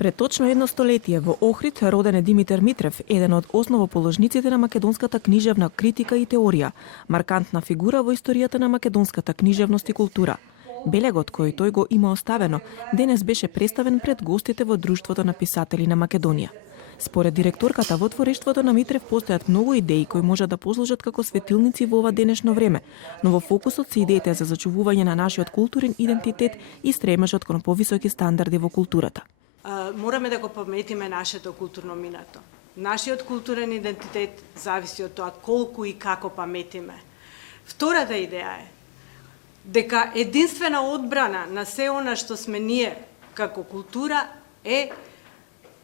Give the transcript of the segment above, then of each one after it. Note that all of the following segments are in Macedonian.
Пред точно едно столетие во Охрид роден е Димитар Митрев, еден од основоположниците на македонската книжевна критика и теорија, маркантна фигура во историјата на македонската книжевност и култура. Белегот кој тој го има оставено, денес беше представен пред гостите во Друштвото на писатели на Македонија. Според директорката, во творештвото на Митрев постојат многу идеи кои можат да послужат како светилници во ова денешно време, но во фокусот се идеите за зачувување на нашиот културен идентитет и стремежот кон повисоки стандарди во културата. Мораме да го паметиме нашето културно минато. Нашиот културен идентитет зависи од тоа колку и како паметиме. Втората идеја е дека единствена одбрана на се она што сме ние како култура е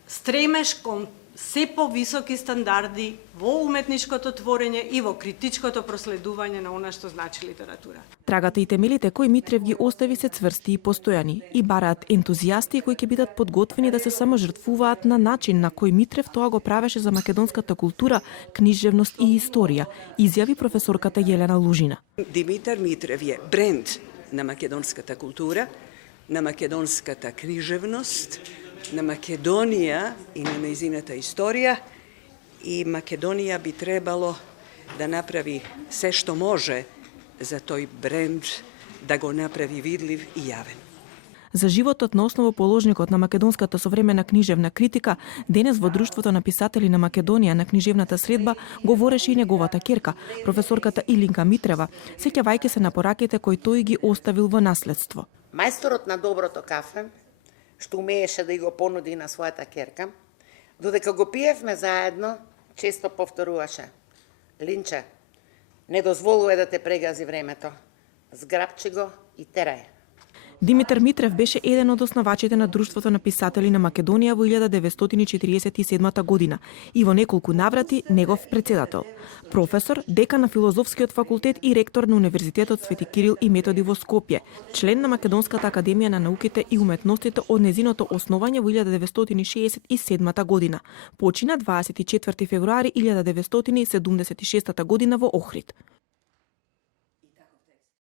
стремеж кон се повисоки стандарди во уметничкото творење и во критичкото проследување на она што значи литература. Трагата и темелите кои Митрев ги остави се цврсти и постојани и бараат ентузијасти кои ќе бидат подготвени да се саможртвуваат на начин на кој Митрев тоа го правеше за македонската култура, книжевност и историја, изјави професорката Јелена Лужина. Димитар Митрев е бренд на македонската култура, на македонската книжевност, на Македонија и на нејзината историја, и Македонија би требало да направи се што може за тој бренд, да го направи видлив и јавен. За животот на основоположникот на македонската современа книжевна критика, денес во Друштвото на писатели на Македонија на книжевната средба говореше и неговата ќерка, професорката Илинка Митрева, сеќавајќи се на пораките кои тој ги оставил во наследство. Мајсторот на доброто кафе, што умееше да го понуди на својата ќерка, додека го пиевме заедно, често повторуваше: Линче, не дозволувај да те прегази времето. Зграбчи го и терај. Димитар Митрев беше еден од основачите на Друштвото на писатели на Македонија во 1947 година и во неколку наврати негов председател. Професор, декан на Филозофскиот факултет и ректор на Универзитетот Свети Кирил и Методи во Скопје, член на Македонската академија на науките и уметностите од незиното основање во 1967 година. Почина 24 февруари 1976 година во Охрид.